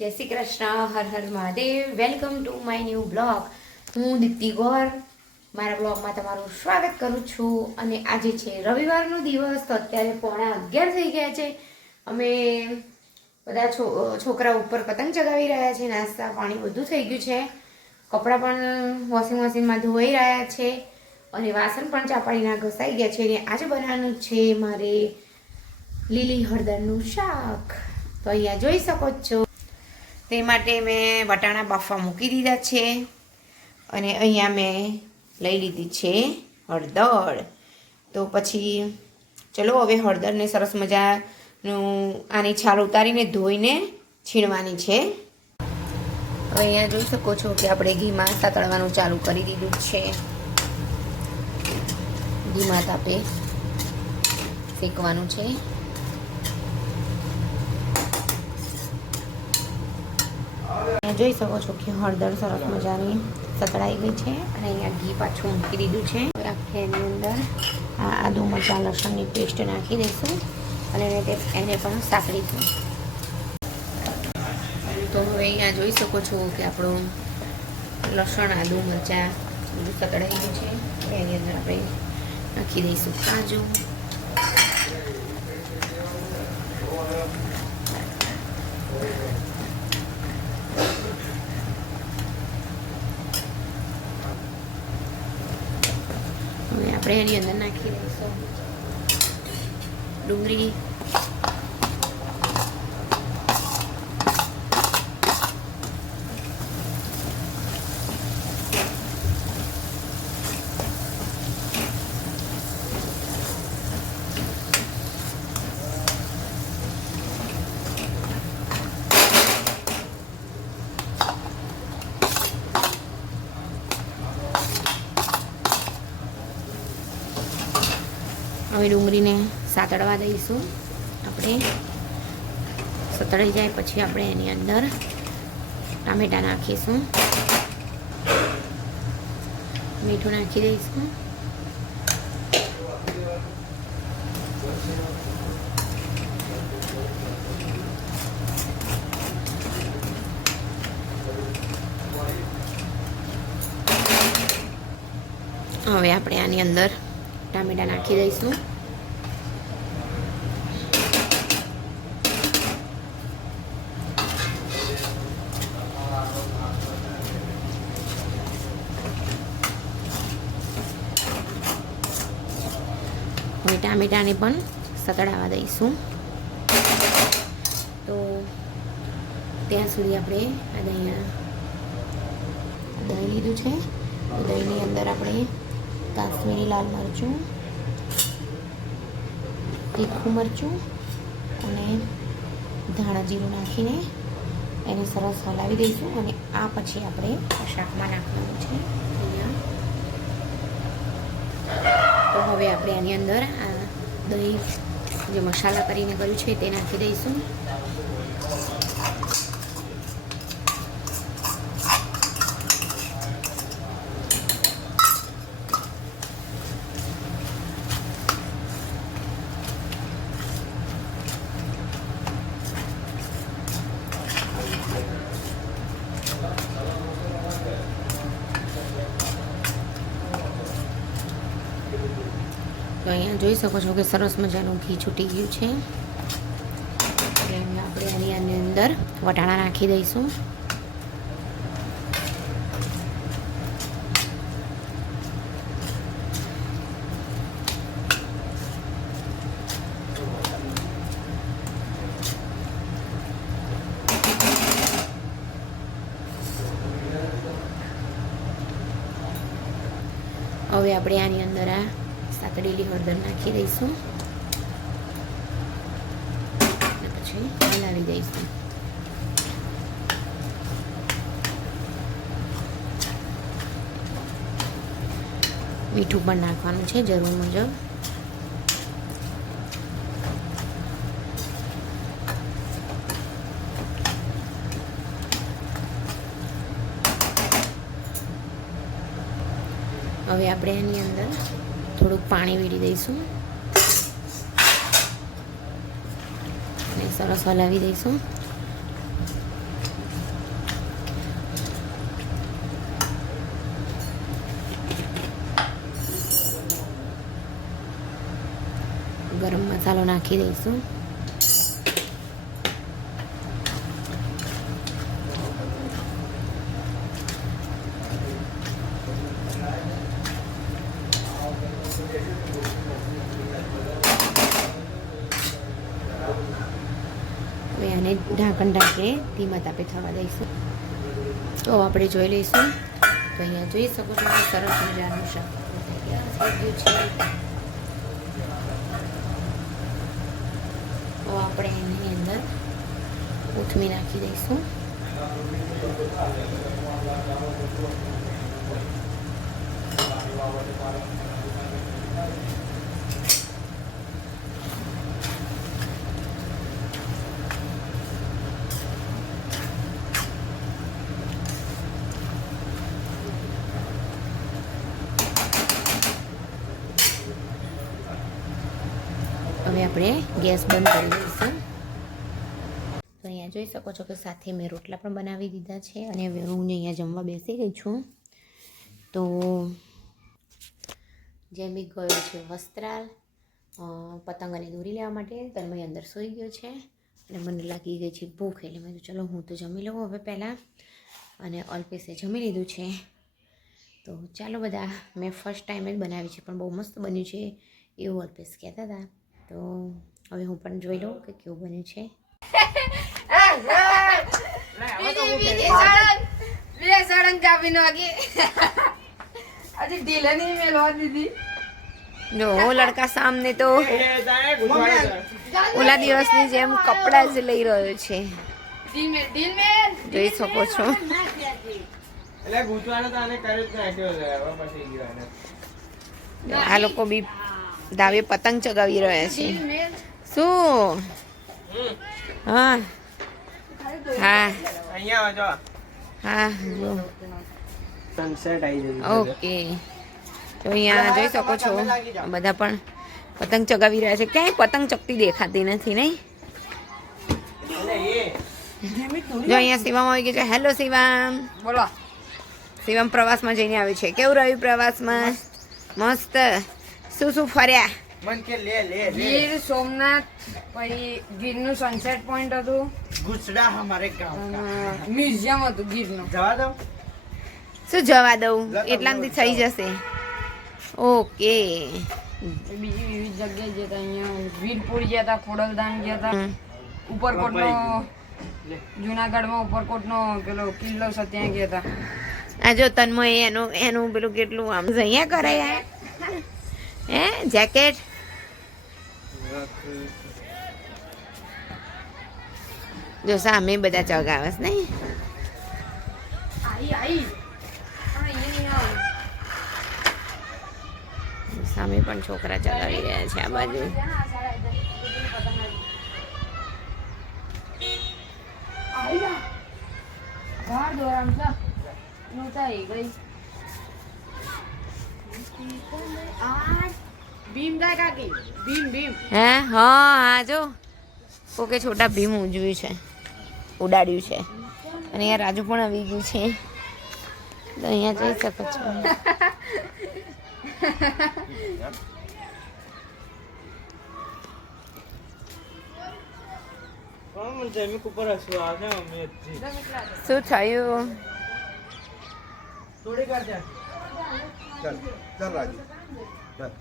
જય Shri Krishna, Har Har Mahadev. Welcome to my new blog. હું દીપ્તિ ગોર મારા બ્લોગમાં તમારું સ્વાગત કરું છું. અને આજે છે રવિવારનો દિવસ. તો અત્યારે 11:15 થઈ ગયા છે. અમે બધા છોકરા ઉપર પતંગ ચગાવી રહ્યા છે. નાસ્તા પાણી બધું થઈ ગયું છે. કપડાં પણ વોશિંગ મશીનમાં ધોઈ રહ્યા છે અને વાસણ પણ ચાપાડીના ઘસાઈ ગયા છે. અને આજે બનાવવાનું છે મારે લીલી હળદરનું શાક. તો અહીંયા જોઈ શકો છો. તે માટે મેં વટાણા બાફવા મૂકી દીધા છે અને અહીંયા મેં લઈ લીધી છે હળદર. તો પછી ચલો હવે હળદરને સરસ મજાનું આની છાલ ઉતારીને ધોઈને છીણવાની છે. હવે અહીંયા જોઈ શકો છો કે આપણે ઘીમાં સાતળવાનું ચાલુ કરી દીધું છે. ઘીમાં તાપે શેકવાનું છે. જોઈ શકો છો કે હળદર સરસ મજાની સતળાઈ ગઈ છે અને અહીંયા ઘી પાછું મૂકી દીધું છે. હવે આપણે એની અંદર આ આદુ મરચાં લસણની પેસ્ટ નાખી દઈશું અને એને પણ સાંકળીશું. તો હવે અહીંયા જોઈ શકો છો કે આપણું લસણ આદુ મરચાં બધું સતળાઈ ગયું છે. એની અંદર આપણે નાખી દઈશું કાજુ. આપણે એની અંદર નાખી દઈશું ડુંગળી, હવે ડુંગળીને સાતળવા દઈશું. આપણે સતળાઈ જાય પછી આપણે એની અંદર ટામેટાં નાખીશું, મીઠું નાખી દઈશું. હવે આપણે આની અંદર ટામેટાં નાખી દઈશું. હવે ટામેટાને પણ સતળાવા દઈશું. તો ત્યાં સુધી આપણે આ દહીં લીધું છે. દહીંની અંદર આપણે કાશ્મીરી લાલ મરચું, તીખું મરચું અને ધાણા જીરું નાખીને એને સરસ હલાવી દઈશું. અને આ પછી આપણે શાકમાં નાખવાનું છે. તો હવે આપણે આની અંદર આ દહીં જે મસાલા કરીને કર્યું છે તે નાખી દઈશું. તો અહીંયા જોઈ શકો છો કે સરસ મજાનું ઘી છૂટી ગયું છે. એટલે આપણે આની અંદર વટાણા નાખી દઈશું. હવે આપણે આની અંદર આ સાતળેલી હળદર નાખી દઈશું અને પછી હલાવી દઈશું. મીઠું પણ નાખવાનું છે જરૂર મુજબ. હવે આપણે એની અંદર થોડુંક પાણી વેડી દઈશું અને સરસ હલાવી દઈશું. ગરમ મસાલો નાખી દઈશું. હવે આને ઢાંકણ ઢાંકીને ધીમા તાપે થવા દઈશું. તો આપણે જોઈ લઈશું. તો અહીંયા જોઈ શકો છો કે સરસ મજાનું શાક તૈયાર થઈ ગયું છે. તો આપણે એની અંદર કોથમીર નાખી દઈશું. હવે આપણે ગેસ બંધ કરી દઈશું. તો અહીંયા જોઈ શકો છો કે સાથે મેં રોટલા પણ બનાવી દીધા છે અને હવે હું અહીંયા જમવા બેસી ગઈ છું. તો જેમી ગયો છે વસ્ત્રાલ પતંગ અને દોરી લેવા માટે. તન્મય અંદર સૂઈ ગયો છે અને મને લાગી ગઈ છે ભૂખ, એટલે મેં કીધું ચલો હું તો જમી લઉં હવે પહેલાં. અને અલ્પેશે જમી લીધું છે. તો ચાલો બધા, મેં ફર્સ્ટ ટાઈમ જ બનાવી છે પણ બહુ મસ્ત બન્યું છે એવું અલ્પેશ કહેતા હતા. તો હવે હું પણ જોઈ લઉં કે કેવું બન્યું છે. જો લડકા સામને તો ઓલા દિવસની જેમ કપડા જ લઈ રહ્યો છે, જોઈ શકો છો. આ લોકો બી દાવે પતંગ ચગાવી રહ્યા છે. શું? હા હા હા જો સનસેટ આવી ગયું. ઓકે. તો અહીંયા જોઈ શકો છો બધા પણ પતંગ ચગાવી રહ્યા છે. ક્યાંય પતંગ ચગતી દેખાતી નથી નહીં. જો અહીંયા શિવામ આવી ગયો છે. હેલો શિવામ. બોલો. શિવામ પ્રવાસમાં જઈને આવે છે. કેવું રહ્યું પ્રવાસમાં? મસ્ત. શું ફર્યા? મન કે લે લે ગીર સોમનાથ, પછી ગીરનું સનસેટ પોઈન્ટ હતું, ગુચડા હમારે ગાંવ કા મ્યુઝિયમ હતું ગીરનું. જવા દો. શું જવા દઉં, એટલામાંથી થઈ જશે. ઓકે. બીજી વિવિધ જગ્યાએ જતા, અહીંયા વીરપુર ગયા હતા, ખોડલધામ ગયા હતા, ઉપરકોટનો જુનાગઢમાં ઉપરકોટનો પેલો કિલ્લો છે ત્યાં ગયા હતા. આ જો તન્મય એનું પેલું કેટલું આમ અહીંયા કરાય હે જેકેટ. જો સામે બધા ચગાવસ નહીં. સામે પણ છોકરા ચગાવી રહ્યા છે આ બાજુ. ભીમ ગાય કાકી, ભીમ હે હા જો કોકે છોટા ભીમ ઉજવ્યું છે, ઉડાડ્યું છે. અને અહીંયા રાજુ પણ આવી ગયું છે. તો અહીંયા જઈ શકો છો. શું થયું? થોડી કર દે. चल चल राजू चल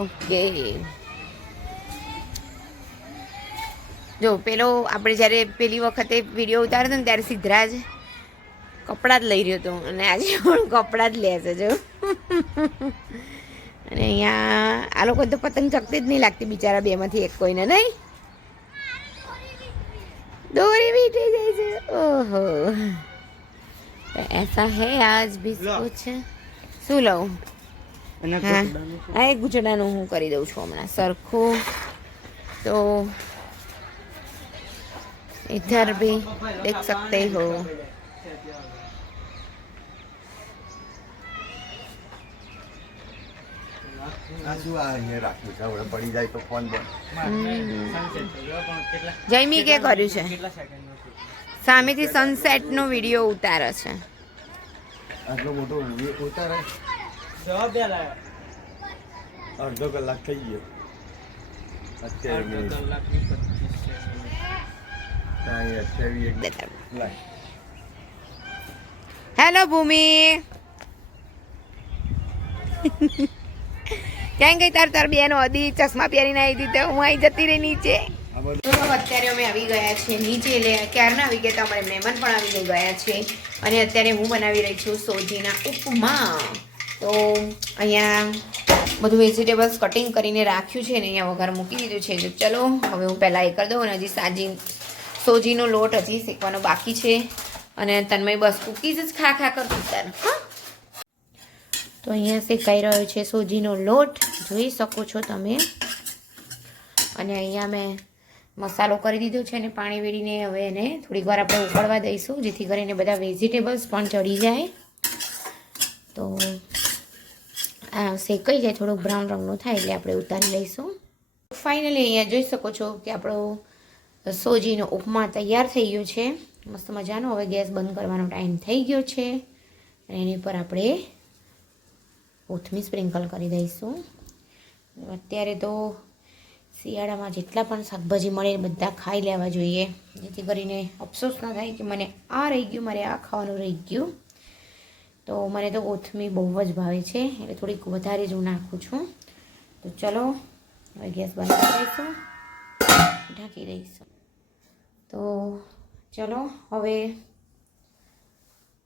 ઓકે. જો પેલો આપણે જ્યારે પેલી વખતે વિડીયો ઉતાર્યો હતો ને ત્યારે સિદ્ધરાજ કપડાં જ લઈ રહ્યો હતો અને આજે પણ કપડાં જ લે છે જો. અને અહીંયા આ લોકો તો પતંગ ચકતી જ નહીં લાગતી બિચારા બેમાંથી એક કોઈને નહીં. દોરી વીટી જાય છે. ઓહો, તો ऐसा है आज भी कुछ. શું લઉં? હા હા એ ગુચડાનું હું કરી દઉં છું હમણાં સરખું. તો इधर भी देख सकते हो. શું આ અહીંયા રાખ્યું છે, હવે પડી જાય તો ફોન બંધ. જયમી કે કર્યું છે? સામેથી સનસેટનો વિડીયો ઉતારે છે. આટલો મોટો ઉતારે જવાબ બે લાયો અડધો કલાક થઈ ગયો અત્યારે મિનિટ. કલાકની 25 છે. કાંઈ 28 લાય. હેલો ભૂમિ ક્યાં ગઈ તાર બેન હતી ચશ્મા પહેરીને આવી હતી તો હું આવી જતી રહી નીચે. આ બધું તો અત્યારે અમે આવી ગયા છીએ નીચે એટલે ક્યારના આવી ગયા તો અમારે મહેમાન પણ આવી ગયા છે અને અત્યારે હું બનાવી રહી છું સોજીના ઉપમા. તો અહીંયા બધું વેજીટેબલ્સ કટિંગ કરીને રાખ્યું છે ને અહીંયા વઘાર મૂકી દીધું છે. તો ચલો હવે હું પહેલાં એ કરી દઉં અને હજી સોજીનો લોટ હજી શેકવાનો બાકી છે અને તન્મય બસ કૂકીઝ જ ખા કરતું તાર. હા તો અહીંયા શેકાઈ રહ્યો છે સોજીનો લોટ જોઈ શકો છો તમે. અને અહીંયા મેં મસાલો કરી દીધો છે અને પાણી વેડીને હવે એને થોડીક વાર આપણે ઉકળવા દઈશું જેથી કરીને બધા વેજીટેબલ્સ પણ ચડી જાય. તો આ શેકાઈ જાય થોડુંક બ્રાઉન રંગનું થાય એટલે આપણે ઉતારી લઈશું. ફાઇનલી અહીંયા જોઈ શકો છો કે આપણો સોજીનો ઉપમા તૈયાર થઈ ગયો છે મસ્ત મજાનો. હવે ગેસ બંધ કરવાનો ટાઈમ થઈ ગયો છે અને એની પર આપણે કોથમીર સ્પ્રિંકલ કરી દઈશું. અત્યારે તો શિયાળામાં જેટલા પણ શાકભાજી મળે એ બધા ખાઈ લેવા જોઈએ જેથી કરીને અફસોસ ના થાય કે મને આ રહી ગયું મારે આ ખાવાનું રહી ગયું. તો મને તો કોથમીર બહુ જ ભાવે છે એટલે થોડીક વધારે જ હું નાખું છું. તો ચલો હવે ગેસ બંધ કરી દઈશું ઢાંકી દઈશું. તો ચલો હવે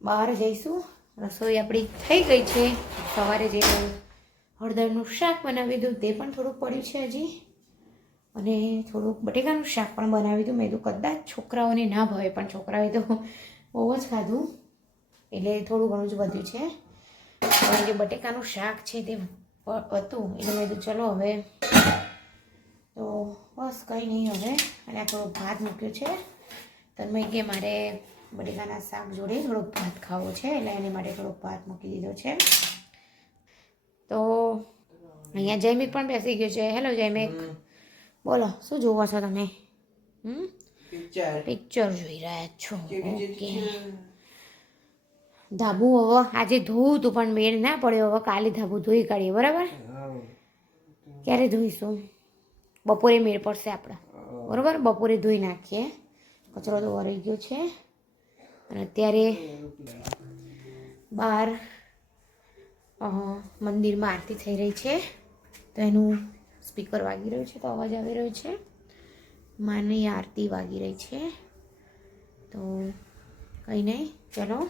બહાર જઈશું. રસોઈ આપણી થઈ ગઈ છે. સવારે જે હળદરનું શાક બનાવ્યું હતું તે પણ થોડુંક પડ્યું છે હજી અને થોડુંક બટેકાનું શાક પણ બનાવ્યું હતું. મેં તો કદાચ છોકરાઓને ના ભાવે પણ છોકરાઓએ તો બહુ જ ખાધું એટલે થોડું ઘણું જ વધ્યું છે. પણ જે બટેકાનું શાક છે તે હતું એટલે મેં તો ચલો હવે તો બસ કંઈ નહીં હવે. અને આ થોડોક ભાત મૂક્યો છે તન્મય કે મારે બટેકાના શાક જોડે થોડોક ભાત ખાવો છે એટલે એની માટે થોડોક ભાત મૂકી દીધો છે. તો અહીંયા જયમિક પણ બેસી ગયો છે. હેલો જયમિક બોલો શું જોવો છો તમે? પિક્ચર જોઈ રહ્યા છો. ઓકે ધાબુ હવે આજે ધોવું તું પણ મેળ ના પડ્યો. હવે કાલે ધાબુ ધોઈ કાઢીએ બરાબર. ક્યારે ધોઈશું? બપોરે મેળ પડશે આપણે બરાબર. બપોરે ધોઈ નાખીએ. કચરો તો વરાઈ ગયો છે અને અત્યારે બહાર મંદિરમાં આરતી થઈ રહી છે તો એનું સ્પીકર વાગી રહ્યું છે તો અવાજ આવી રહ્યો છે. માની આરતી વાગી રહી છે તો કંઈ નહીં ચલો